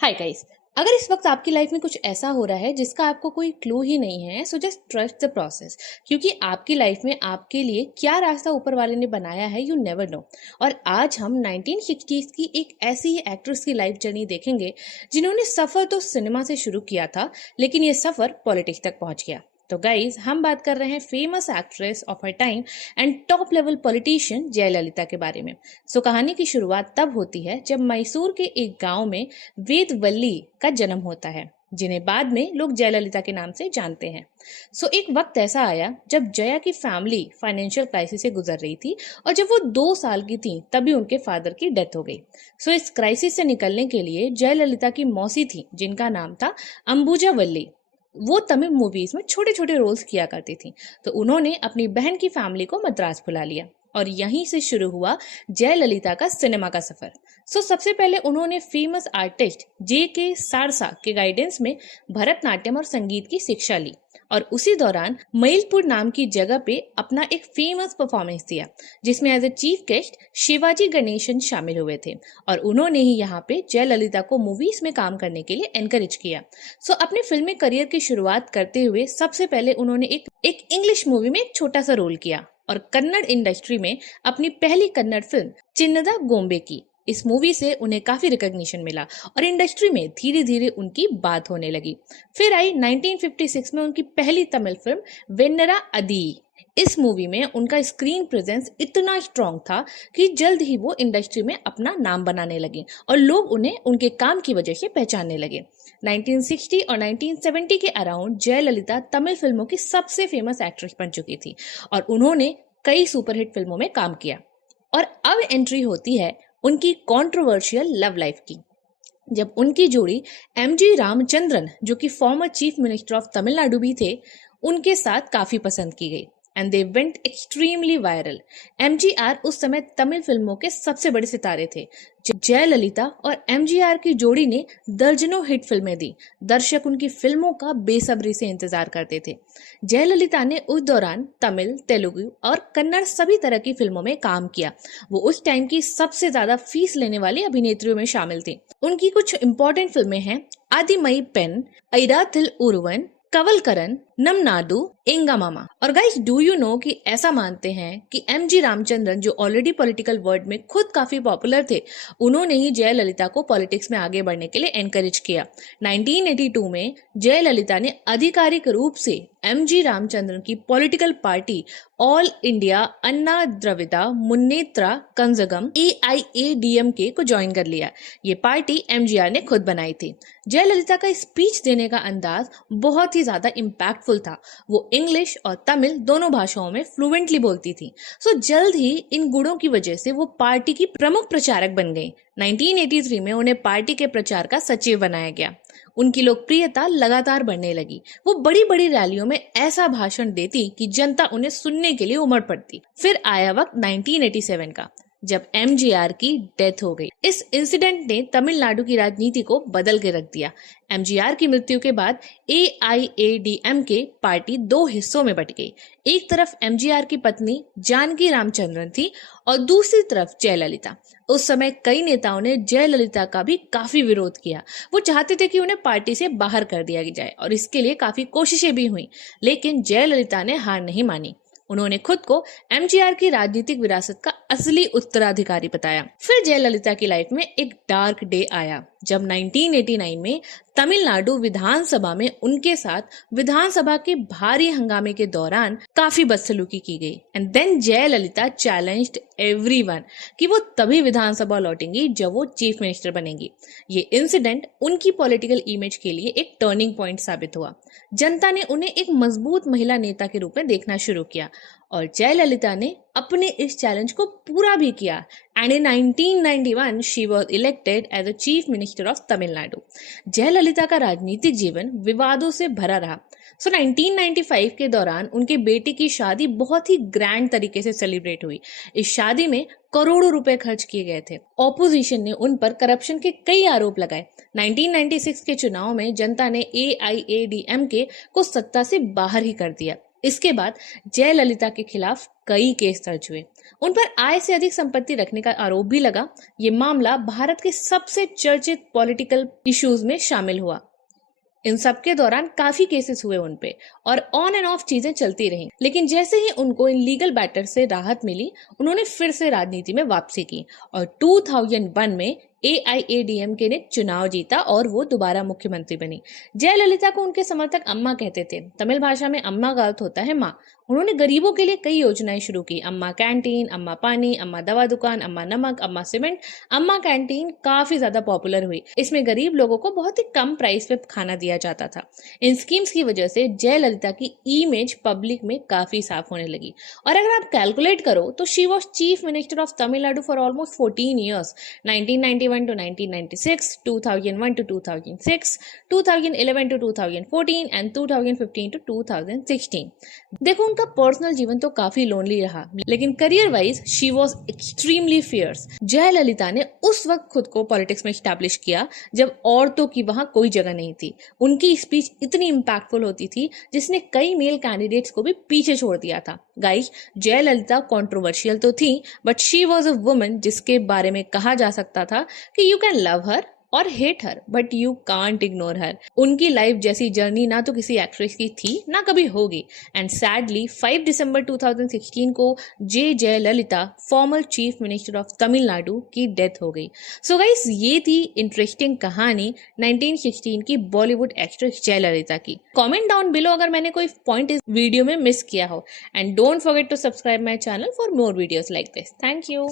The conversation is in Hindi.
Hi guys. अगर इस वक्त आपकी लाइफ में कुछ ऐसा हो रहा है जिसका आपको कोई क्लू ही नहीं है, so just trust the process, क्योंकि आपकी लाइफ में आपके लिए क्या रास्ता ऊपर वाले ने बनाया है यू नेवर नो। और आज हम 1960s की एक ऐसी ही एक्ट्रेस की लाइफ जर्नी देखेंगे जिन्होंने सफर तो सिनेमा से शुरू किया था, लेकिन ये सफर पॉलिटिक्स तक पहुंच गया। तो गाइज, हम बात कर रहे हैं famous actress of her time and top level politician Jayalalithaa के बारे में। सो कहानी की शुरुआत तब होती है जब मैसूर के एक गांव में वेदवल्ली का जन्म होता है, जिन्हें बाद में लोग जयललिता के नाम से जानते हैं। सो एक वक्त ऐसा आया जब जया की फैमिली फाइनेंशियल क्राइसिस से गुजर रही थी, और जब वो 2 साल की थी तभी उनके फादर की डेथ हो गई। सो इस क्राइसिस से निकलने के लिए जयललिता की मौसी थी, जिनका नाम था अंबुजा वल्ली। वो तमिल मूवीज में छोटे छोटे रोल्स किया करती थी, तो उन्होंने अपनी बहन की फैमिली को मद्रास बुला लिया और यहीं से शुरू हुआ जयललिता का सिनेमा का सफर। सबसे पहले उन्होंने फेमस आर्टिस्ट J.K. सारसा के गाइडेंस में भरतनाट्यम और संगीत की शिक्षा ली, और उसी दौरान मईलपुर नाम की जगह पे अपना एक फेमस परफॉर्मेंस दिया, जिसमें as a chief guest Shivaji Ganesan शामिल हुए थे, और उन्होंने ही यहाँ पे जयललिता को मूवीज में काम करने के लिए एनकरेज किया। अपने फिल्मी करियर की शुरुआत करते हुए सबसे पहले उन्होंने एक इंग्लिश मूवी में एक छोटा सा रोल किया, और कन्नड़ इंडस्ट्री में अपनी पहली कन्नड़ फिल्म चिन्नदा गोम्बे की। इस मूवी से उन्हें काफी रिकॉग्निशन मिला और इंडस्ट्री में धीरे धीरे उनकी बात होने लगी। फिर आई 1956 में उनकी पहली तमिल फिल्म वेन्नरा अदी। इस मूवी में उनका स्क्रीन प्रेजेंस इतना स्ट्रॉन्ग था कि जल्द ही वो इंडस्ट्री में अपना नाम बनाने लगे और लोग उन्हें उनके काम की वजह से पहचानने लगे। 1960 और 1970 के अराउंड जयललिता तमिल फिल्मों की सबसे फेमस एक्ट्रेस बन चुकी थी, और उन्होंने कई सुपरहिट फिल्मों में काम किया। और अब एंट्री होती है उनकी कंट्रोवर्शियल लव लाइफ की, जब उनकी जोड़ी MG रामचंद्रन, जो कि former chief minister of Tamil Nadu भी थे, उनके साथ काफी पसंद की गई and they went extremely viral. MGR उस समय तमिल फिल्मों के सबसे बड़े सितारे थे। जयललिता और MGR की जोड़ी ने दर्जनों हिट फिल्में दी। दर्शक उनकी फिल्मों का बेसब्री से इंतजार करते थे। जयललिता ने उस दौरान तमिल, तेलुगु और कन्नड़ सभी तरह की फिल्मों में काम किया। वो उस टाइम की सबसे ज्यादा फीस लेने वाली अभिनेत्रियों में शामिल थी। उनकी कुछ इंपॉर्टेंट फिल्में हैं आदिमई पेन, ऐराथिल उरुवन, कवलकरन, नमनाडु, इंगा मामा। और गाइस, डू यू नो कि ऐसा मानते हैं कि MG रामचंद्रन, जो ऑलरेडी पॉलिटिकल वर्ल्ड में खुद काफी पॉपुलर थे, उन्होंने ही जयललिता को पॉलिटिक्स में आगे बढ़ने के लिए एनकरेज किया। 1982 में जयललिता ने आधिकारिक रूप से MG रामचंद्रन की पॉलिटिकल पार्टी ऑल इंडिया अन्ना द्रविड़ा मुन्नेत्रा कंजगम AIADMK को ज्वाइन कर लिया। ये पार्टी MGR ने खुद बनाई थी। जयललिता का स्पीच देने का अंदाज बहुत ही ज्यादा इम्पैक्टफुल था। वो इंग्लिश और तमिल दोनों भाषाओं में फ्लुएंटली बोलती थी। जल्द ही इन गुणों की वजह से वो पार्टी की प्रमुख प्रचारक बन गई। 1983 में उन्हें पार्टी के प्रचार का सचिव बनाया गया। उनकी लोकप्रियता लगातार बढ़ने लगी। वो बड़ी बड़ी रैलियों में ऐसा भाषण देती कि जनता उन्हें सुनने के लिए उमड़ पड़ती। फिर आया वक्त 1987 का, जब MGR की डेथ हो गई। इस इंसिडेंट ने तमिलनाडु की राजनीति को बदल के रख दिया। MGR की मृत्यु के बाद AIADMK पार्टी 2 हिस्सों में बट गई। एक तरफ MGR की पत्नी जानकी रामचंद्रन थी और दूसरी तरफ जयललिता। उस समय कई नेताओं ने जयललिता का भी काफी विरोध किया। वो चाहते थे कि उन्हें पार्टी से बाहर कर दिया जाए, और इसके लिए काफी कोशिशें भी हुई, लेकिन जयललिता ने हार नहीं मानी। उन्होंने खुद को MGR की राजनीतिक विरासत का असली उत्तराधिकारी बताया। फिर जयललिता की लाइफ में एक डार्क डे आया, जब 1989 में तमिलनाडु विधानसभा में उनके साथ विधानसभा के भारी हंगामे के दौरान काफी बदसलूकी की गई। And then Jayalalithaa challenged everyone कि वो तभी विधानसभा लौटेंगी जब वो चीफ मिनिस्टर बनेंगी। ये इंसिडेंट उनकी पॉलिटिकल इमेज के लिए एक टर्निंग पॉइंट साबित हुआ। जनता ने उन्हें एक मजबूत महिला नेता के रूप में देखना शुरू किया, और जयललिता ने अपने इस चैलेंज को पूरा भी किया। And in 1991 she was elected as a chief minister of Tamil Nadu. Jayalalithaa का राजनीतिक जीवन विवादों से भरा रहा। 1995 के दौरान उनके बेटे की शादी बहुत ही ग्रैंड तरीके से सेलिब्रेट हुई। इस शादी में करोड़ों रुपए खर्च किए गए थे। ऑपोजिशन ने उन पर करप्शन के कई आरोप लगाए। 1996 के चुनाव में जनता ने AIADMK को सत्ता से बाहर ही कर दिया। इसके बाद जयललिता के खिलाफ कई केस दर्ज हुए। उन पर आय से अधिक संपत्ति रखने का आरोप भी लगा। ये मामला भारत के सबसे चर्चित पॉलिटिकल इश्यूज में शामिल हुआ। इन सब के दौरान काफी केसेस हुए उन पे और ऑन एंड ऑफ चीजें चलती रहीं। लेकिन जैसे ही उनको इन लीगल बैटर से राहत मिली, उन्होंने फिर से राजनीति में वापसी की और 2001 में AIADMK ने चुनाव जीता और वो दोबारा मुख्यमंत्री बनी। जयललिता को उनके समर्थक अम्मा कहते थे। तमिल भाषा में अम्मा का अर्थ होता है माँ। उन्होंने गरीबों के लिए कई योजनाएं शुरू की। अम्मा कैंटीन, अम्मा पानी, अम्मा दवा दुकान, अम्मा नमक, अम्मा सीमेंट। अम्मा कैंटीन काफी ज्यादा पॉपुलर हुई। इसमें गरीब लोगों को बहुत ही कम प्राइस पे खाना दिया जाता था। इन स्कीम्स की वजह से जयललिता की इमेज पब्लिक में काफी साफ होने लगी। और अगर आप कैलकुलेट करो तो she was chief minister of Tamil Nadu for almost 14 years, 1991 to 1996, 2001 to 2006, 2011 to 2014 and 2015 to 2016। देखो, उनका पर्सनल जीवन तो काफी लोनली रहा, लेकिन career wise she was extremely fierce. Jayalalithaa ने उस वक्त खुद को पॉलिटिक्स में स्टैब्लिश किया जब औरतों की वहां कोई जगह नहीं थी। उनकी स्पीच इतनी इम्पैक्टफुल होती थी जिसने कई मेल कैंडिडेट्स को भी पीछे छोड़ दिया था। गाइस, जयललिता कंट्रोवर्शियल तो थी, but she was a woman जिसके बारे में कहा जा सकता था कि यू कैन लव हर और hate her but you can't ignore her. उनकी लाइफ जैसी जर्नी ना तो किसी एक्ट्रेस की थी ना कभी होगी। एंड सैडली 5 दिसंबर 2016 को Jayalalithaa, former chief minister of Tamil Nadu, की डेथ हो गई। सो गाइस, ये थी इंटरेस्टिंग कहानी 1916 की बॉलीवुड एक्ट्रेस जयललिता की। कमेंट डाउन बिलो अगर मैंने कोई पॉइंट इस वीडियो में मिस किया हो। And don't forget to subscribe my channel for more videos like this. Thank you.